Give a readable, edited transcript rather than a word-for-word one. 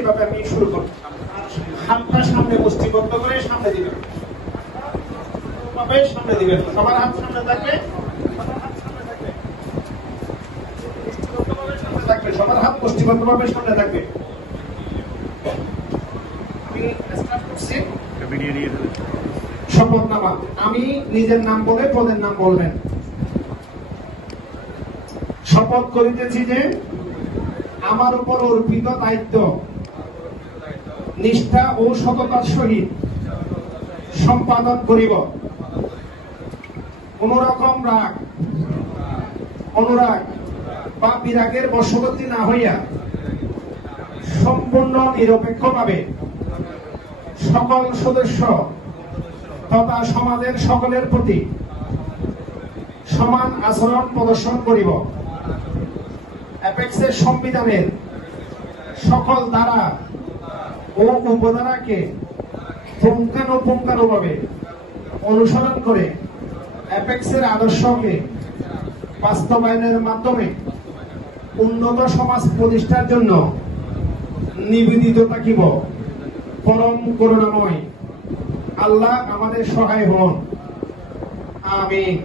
এভাবে আমি শুরু করব। হাতটা সামনে মুষ্টিবদ্ধ করে সামনে দিবেন, সামনে দিবেন, সবার হাত সামনে থাকবে, সবার হাত মুষ্টিবদ্ধ ভাবে সামনে থাকবে। আমি স্টার্ট করছি। শপথনামা। আমি নিজের নাম বলে পদের নাম বলবেন। শপথ করিতেছি যে আমার উপর অর্পিত দায়িত্ব নিষ্ঠা ও সততার সহিত সম্পাদন করিব। কোন রকম রাগ, অনুরাগ বা বিরাগের বশবর্তী না হইয়া সম্পূর্ণ নিরপেক্ষভাবে সকল সদস্য তথা সমাজের সকলের প্রতি সমান আচরণ প্রদর্শন করিব। অ্যাপেক্সের সংবিধানের সকল ধারা ও উপধারাকে পুঙ্খানুপুঙ্খানুভাবে অনুসরণ করে অ্যাপেক্সের আদর্শকে বাস্তবায়নের মাধ্যমে উন্নত সমাজ প্রতিষ্ঠার জন্য নিবেদিত থাকিব। পরম করুণাময় আল্লাহ আমাদের সহায় হন। আমিন।